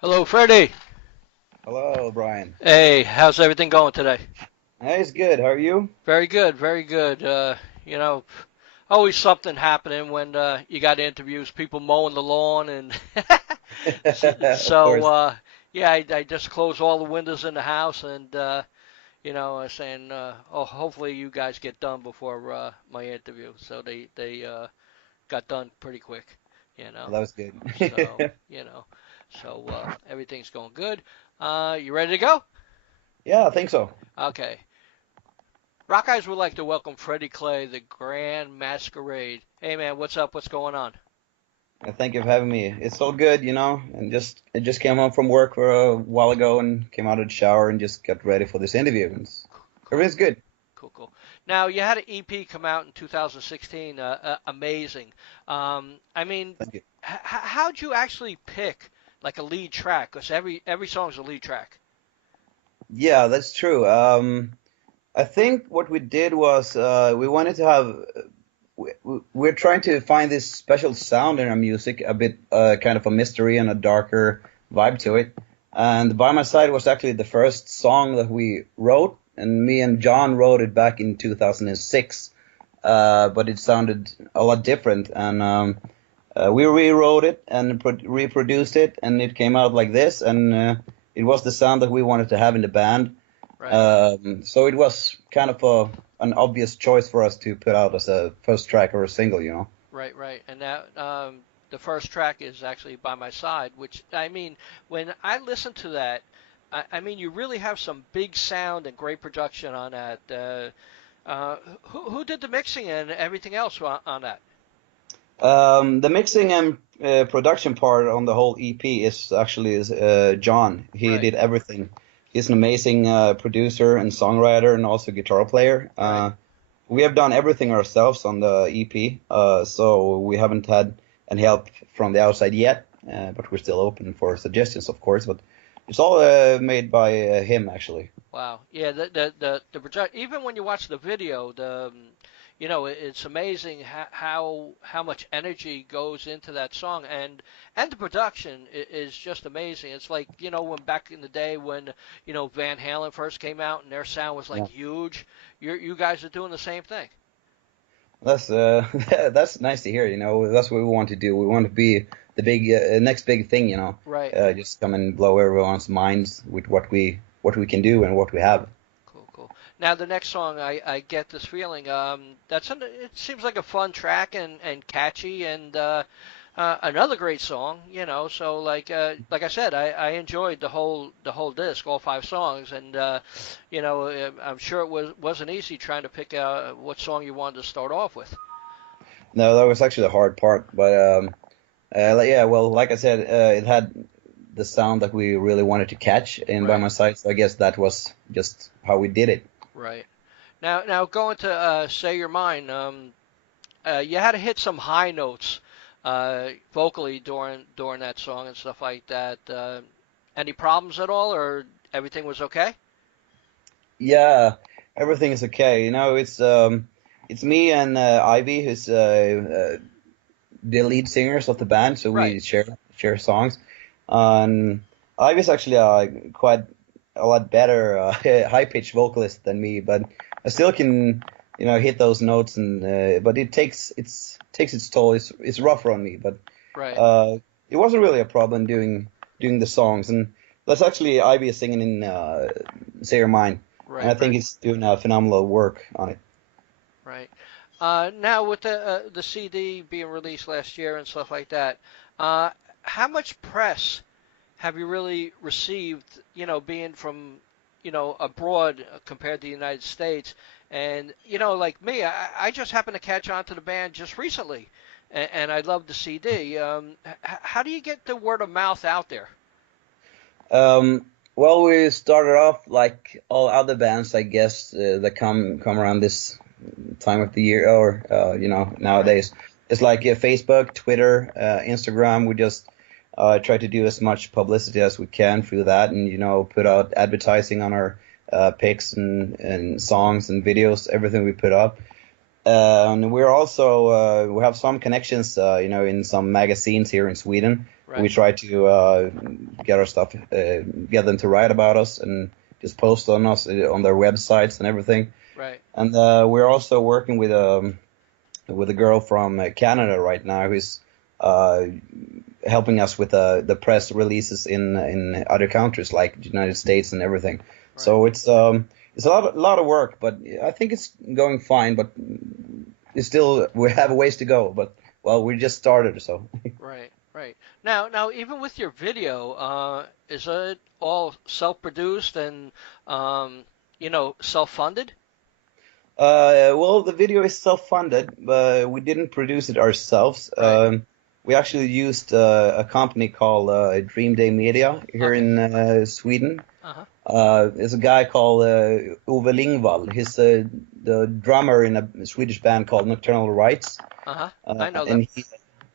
Hello, Freddy. Hello, Brian. Hey, how's everything going today? Hey, it's good. How are you? Very good, very good. You know, always something happening when you got interviews, people mowing the lawn, and Of so course. yeah, I just close all the windows in the house, and saying, oh, hopefully you guys get done before my interview. So they got done pretty quick, you know. Well, that was good. So everything's going good. You ready to go? Yeah, I think so. Okay. Rockeyez would like to welcome Freddy Claye, the Grand Masquerade. Hey man, what's up? What's going on? Thank you for having me. It's all good, and I just came home from work for a while ago and came out of the shower and just got ready for this interview. Cool, Everything's good. cool. Now you had an EP come out in 2016. Amazing. I mean, Thank you. how'd you actually pick like a lead track? Because every song's a lead track. Yeah, that's true. I think what we did was we wanted to have we're trying to find this special sound in our music, a bit kind of a mystery and a darker vibe to it. And By My Side was actually the first song that we wrote, and me and John wrote it back in 2006. But it sounded a lot different, and we rewrote it and reproduced it, and it came out like this, and it was the sound that we wanted to have in the band. Right, So it was kind of an obvious choice for us to put out as a first track or a single. right. And that the first track is actually By My Side, which I mean, when I listen to that, I mean, you really have some big sound and great production on that. Who did the mixing and everything else on that? The mixing and production part on the whole EP is actually John. He Right, did everything. He's an amazing producer and songwriter and also guitar player. right. We have done everything ourselves on the EP, so we haven't had any help from the outside yet, but we're still open for suggestions, of course. But it's all made by him, actually. Wow. Yeah, the project, even when you watch the video, it's amazing how much energy goes into that song, and the production is just amazing. It's like, when back in the day when, Van Halen first came out and their sound was like Yeah. huge. You guys are doing the same thing. That's that's nice to hear. That's what we want to do. We want to be the big next big thing. Right. Just come and blow everyone's minds with what we can do and what we have. Cool. Now the next song, I get this feeling. It seems like a fun track and catchy and another great song. So like I said, I enjoyed the whole disc, all five songs, and I'm sure it wasn't easy trying to pick what song you wanted to start off with. No, that was actually the hard part, but yeah, well, like I said, it had the sound that we really wanted to catch in By Right, My Side, so I guess that was just how we did it. right. Now going to Say Your Mind. You had to hit some high notes vocally during that song and stuff like that. Any problems at all, or everything was okay? Yeah, everything is okay. It's me and Ivy, who's the lead singers of the band, so Right. we share songs. And Ivy's actually quite a lot better high pitched vocalist than me, but I still can hit those notes, and but it takes its toll. It's rougher on me, but Right. uh, it wasn't really a problem doing the songs, and that's actually Ivy singing in Say Your Mind, and Right. I think he's doing phenomenal work on it. Right. Now with the CD being released last year and stuff like that, uh, how much press have you really received? Being from abroad compared to the United States, and like me, I just happened to catch on to the band just recently, and I love the CD. How do you get the word of mouth out there? Well, we started off like all other bands, I guess, that come around this time of the year, or Right. nowadays. It's like Facebook, Twitter, Instagram. We just try to do as much publicity as we can through that, and put out advertising on our pics and songs and videos, everything we put up. And we have some connections, in some magazines here in Sweden. We Right. try to get our stuff, get them to write about us and just post on us on their websites and everything. Right. And we're also working with a girl from Canada right now who's uh, helping us with the press releases in other countries like the United States and everything. Right. So it's a lot of work, but I think it's going fine. But it's still we have a ways to go. But well, we just started, so. Right. Right. Now, even with your video, is it all self-produced and, self-funded? Well, the video is self-funded, but we didn't produce it ourselves. Right. We actually used a company called Dream Day Media here Okay. in Sweden. Uh-huh. There's a guy called Ove Lingvall. He's the drummer in a Swedish band called Nocturnal Rites. Uh-huh. I know them. And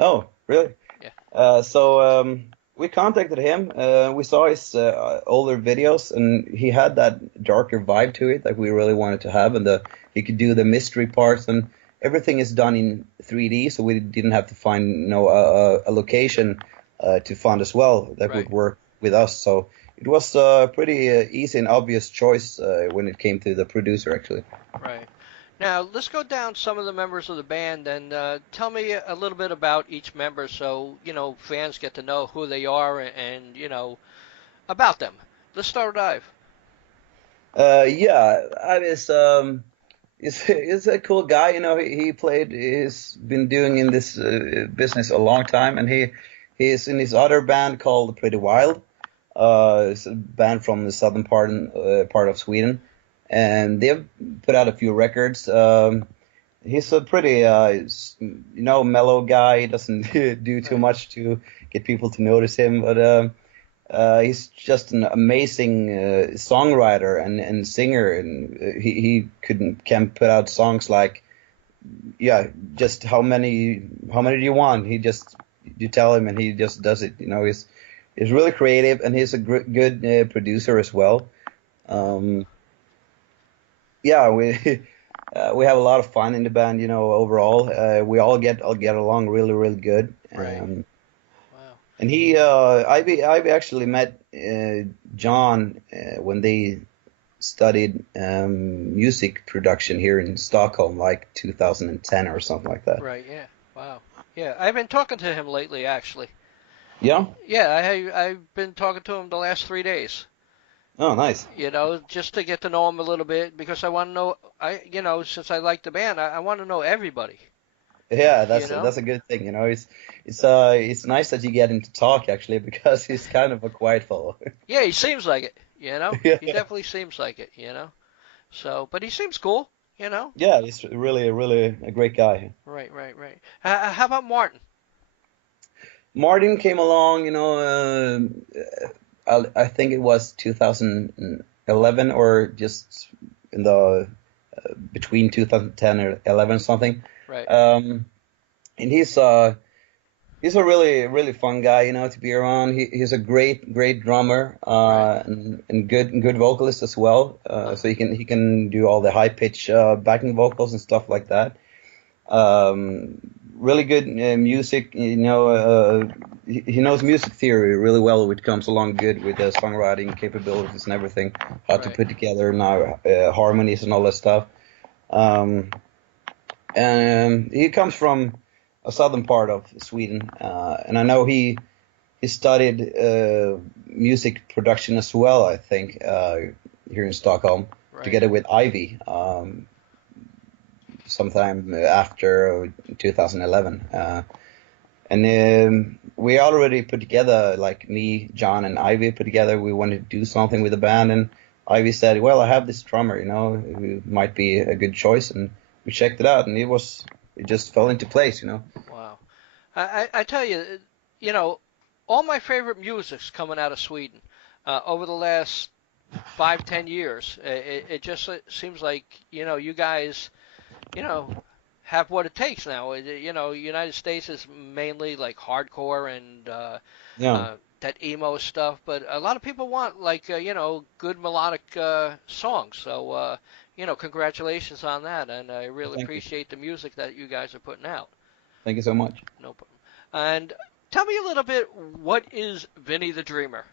oh, really? Yeah. So we contacted him. We saw his older videos, and he had that darker vibe to it that we really wanted to have, and he could do the mystery parts, and everything is done in 3D, so we didn't have to find a location to fund as well that Right. would work with us. So it was a pretty easy and obvious choice when it came to the producer, actually. Right. Now, let's go down some of the members of the band and tell me a little bit about each member so, fans get to know who they are and, about them. Let's start with Ive. Yeah, I was. He's a cool guy, he's been doing in this business a long time, and he's in his other band called Pretty Wild. It's a band from the southern part of Sweden, and they've put out a few records. He's a pretty mellow guy. He doesn't do too Right. much to get people to notice him, but he's just an amazing songwriter and singer, and he can put out songs like, yeah, just how many do you want? You tell him and he just does it. He's really creative, and he's a good producer as well. Um, yeah, we we have a lot of fun in the band. Overall, we all get along really really good. Right. Wow. And I've actually met John when they studied music production here in Stockholm, like 2010 or something like that. Right. Yeah. Wow. Yeah, I've been talking to him lately, actually. Yeah. Yeah, I've been talking to him the last 3 days. Oh, nice. Just to get to know him a little bit because I want to know. Since I like the band, I want to know everybody. Yeah, You that's know. that's a good thing. It's nice that you get him to talk actually because he's kind of a quiet fellow. Yeah, he seems like it. Yeah. He definitely seems like it. So, but he seems cool. Yeah, he's really really a great guy. Right, right, right. How about Martin? Martin came along, I think it was 2011 or just in the between 2010 or 11 something. Right, Um, and he's a really really fun guy, to be around. He's a great drummer right. and good vocalist as well. Uh-huh. So he can do all the high pitch backing vocals and stuff like that. Um, Really good music. He knows music theory really well, which comes along good with the songwriting capabilities and everything. How to Right, put together now harmonies and all that stuff. Um, and he comes from a southern part of Sweden, and I know he studied music production as well. I think here in Stockholm, right, together with Ivy. Sometime after 2011. And we already put together, like me, John, and Ivy put together, we wanted to do something with the band. And Ivy said, well, I have this drummer, who might be a good choice. And we checked it out, and it just fell into place. wow. I tell you, all my favorite music's coming out of Sweden. Over the last 5, 10 years, it just seems like you guys you know, have what it takes now. United States is mainly like hardcore and Yeah, that emo stuff, but a lot of people want like good melodic songs. So congratulations on that, and I really thank you. appreciate the music that you guys are putting out. Thank you so much. No problem. And Tell me a little bit. What is Vinnie the Dreamer?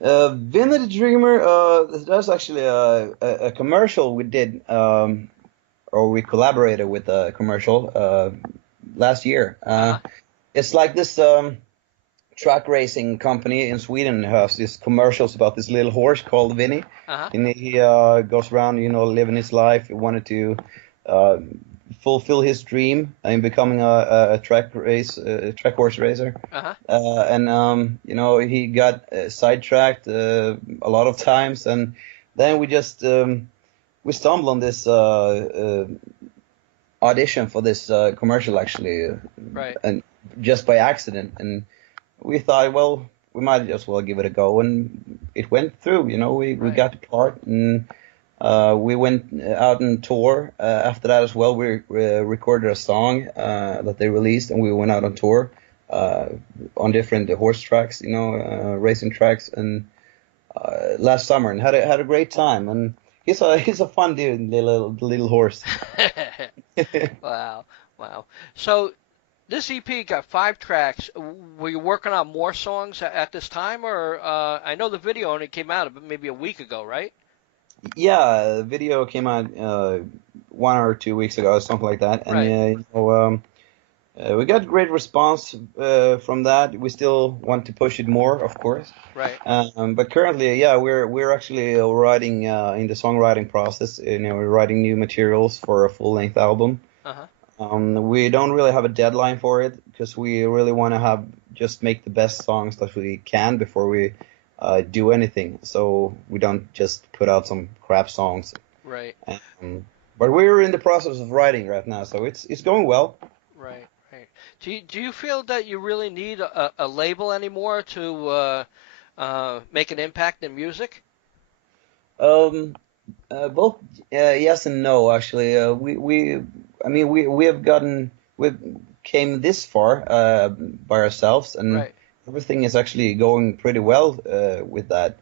Vinnie the Dreamer, that's actually a commercial we did, or we collaborated with a commercial last year. Uh-huh. It's like this track racing company in Sweden has these commercials about this little horse called Vinny, Uh-huh. and he goes around, living his life. He wanted to uh, fulfill his dream in becoming a track horse racer, Uh-huh. and he got sidetracked a lot of times, and then we stumbled on this audition for this commercial actually, Right. and just by accident, and we thought, well, we might as well give it a go, and it went through. We Right. got the part, and we went out on tour. After that as well, we recorded a song that they released, and we went out on tour on different horse tracks, racing tracks, and last summer, and had a great time. And he's a fun dude, the little horse. Wow. Wow. So this EP got 5 tracks. Were you working on more songs at this time, or I know the video only came out maybe a week ago, right? Yeah, the video came out 1 or 2 weeks ago, something like that, and Right. we got great response from that. We still want to push it more, of course. Right. But currently, yeah, we're actually writing in the songwriting process. We're writing new materials for a full-length album. Uh-huh. We don't really have a deadline for it because we really want to just make the best songs that we can before we do anything. So we don't just put out some crap songs. Right. But we're in the process of writing right now, so it's going well. Right. Right. Do you feel that you really need a label anymore to make an impact in music? Um, both yes and no, actually. I mean, we've came this far by ourselves, and Right. everything is actually going pretty well with that.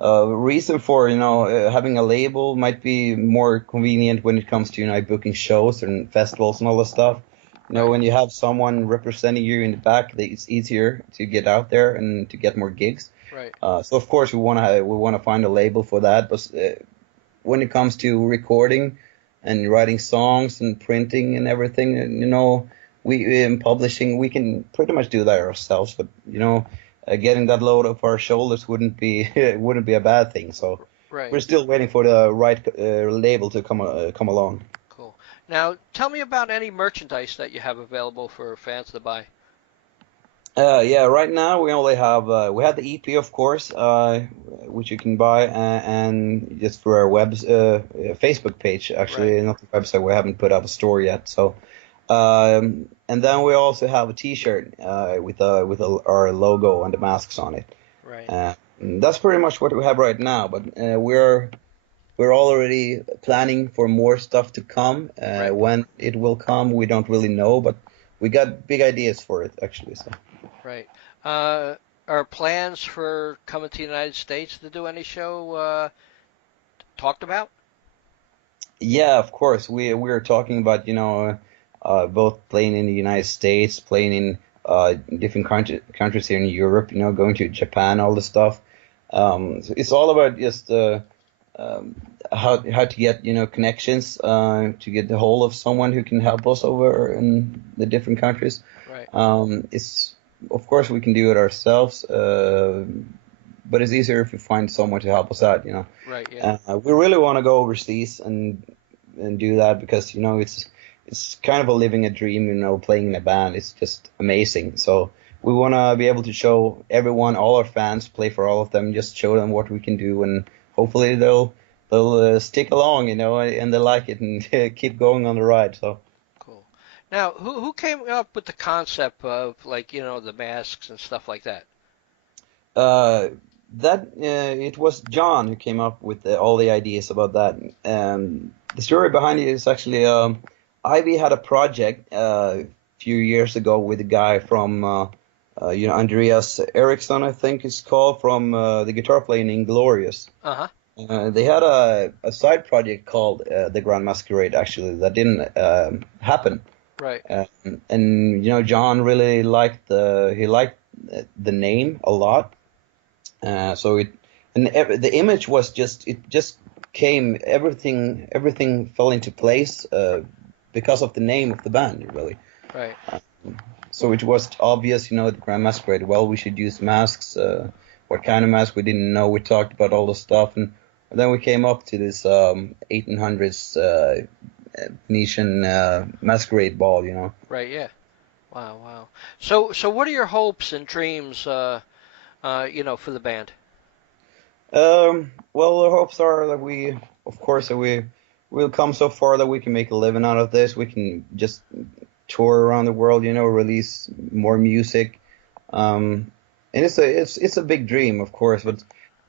Reason for having a label might be more convenient when it comes to booking shows and festivals and all that stuff. Right. When you have someone representing you in the back, it's easier to get out there and to get more gigs. Right. So of course we want to find a label for that, but when it comes to recording and writing songs and printing and everything, we in publishing we can pretty much do that ourselves. But getting that load off our shoulders wouldn't be a bad thing. So Right. we're still waiting for the right label to come along. Cool. Now, tell me about any merchandise that you have available for fans to buy. Yeah, right now we only have we have the EP, of course, which you can buy, and just through our Facebook page. Right. Actually, not the website. We haven't put up a store yet. So, and then we also have a T-shirt our logo and the masks on it. Right. And that's pretty much what we have right now. But we're already planning for more stuff to come. Right. When it will come, we don't really know, but we got big ideas for it actually. So. Right. Are plans for coming to the United States to do any show talked about? Yeah, of course. We were talking about both playing in the United States, playing in different countries here in Europe. Going to Japan, all the stuff. So it's all about just how to get connections to get the hold of someone who can help us over in the different countries. Right. It's of course we can do it ourselves, but it's easier if we find someone to help us out. Right. Yeah. We really want to go overseas and do that because it's kind of living a dream. Playing in a band, it's just amazing. So we want to be able to show everyone, all our fans, play for all of them, just show them what we can do, and hopefully they'll stick along, and they like it and keep going on the ride. So. Cool. Now, who came up with the concept of the masks and stuff like that? Uh, it was John who came up with all the ideas about that. The story behind it is actually Ivve had a project a few years ago with a guy from Andreas Eriksson, I think it's called, from the guitar player in Inglorious. Uh-huh. They had a side project called the Grand Masquerade actually that didn't happen. Right. And you know, John really liked the name a lot. So it and the image was just came everything fell into place because of the name of the band, really. Right. So it was obvious, you know, the Grand Masquerade. Well, we should use masks. What kind of mask we didn't know. We talked about all the stuff, and then we came up to this 1800s Venetian masquerade ball, you know. Right. Yeah. Wow. Wow. So what are your hopes and dreams? For the band. Well, our hopes are that of course, that we'll come so far that we can make a living out of this. We can just tour around the world, you know, release more music. And it's a big dream, of course, but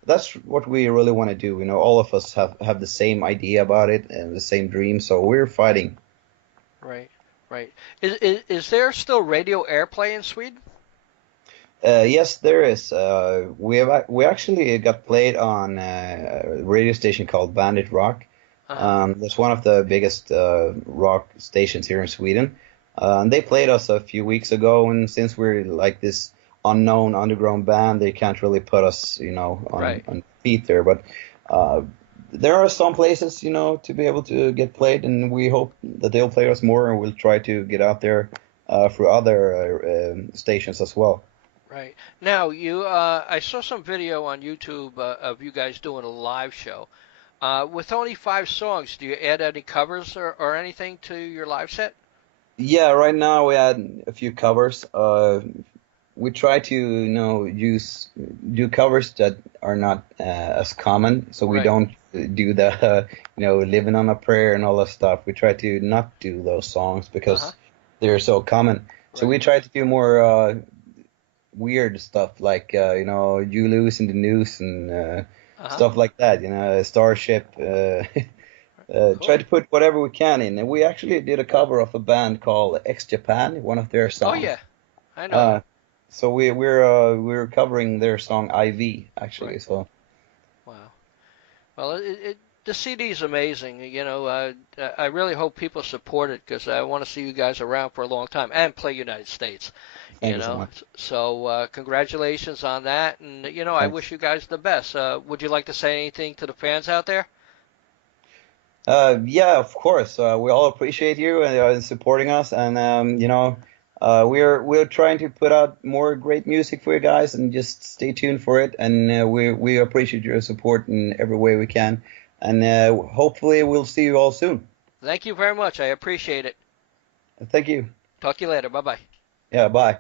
that's what we really want to do. You know, all of us have the same idea about it and the same dream, so we're fighting. Right. Right. Is there still radio airplay in Sweden? Yes, there is. We actually got played on a radio station called Bandit Rock. Uh-huh. That's one of the biggest rock stations here in Sweden. And they played us a few weeks ago, and since we're like this unknown underground band, they can't really put us, you know, Right. on feet there. But uh, there are some places, you know, to be able to get played, and we hope that they'll play us more, and we'll try to get out there through other stations as well. Right. Now, I saw some video on YouTube of you guys doing a live show. With only 5 songs, do you add any covers or anything to your live set? Yeah, right now we had a few covers. We try to, you know, do covers that are not as common, so we Right. don't do the, you know, living on a prayer and all that stuff. We try to not do those songs Uh-huh. because they're so common. So Right. we try to do more weird stuff like, you know, you lose in the news and Uh-huh. stuff like that. You know, Starship. Try Cool. to put whatever we can in. And we actually did a cover of a band called X Japan, one of their Oh songs. yeah, I know them. Uh, so we're covering their song Ivve actually. Right. So Wow. Well, the CD is amazing. I really hope people support it because I want to see you guys around for a long time and play United States. thank you so much. So congratulations on that, and I Thanks. wish you guys the best. Would you like to say anything to the fans out there? Yeah, of course. We all appreciate you and supporting us, and you know, we're trying to put out more great music for you guys, and just stay tuned for it. And we appreciate your support in every way we can, and hopefully we'll see you all soon. Thank you very much. I appreciate it. Thank you. Talk to you later. Bye bye. Yeah, bye.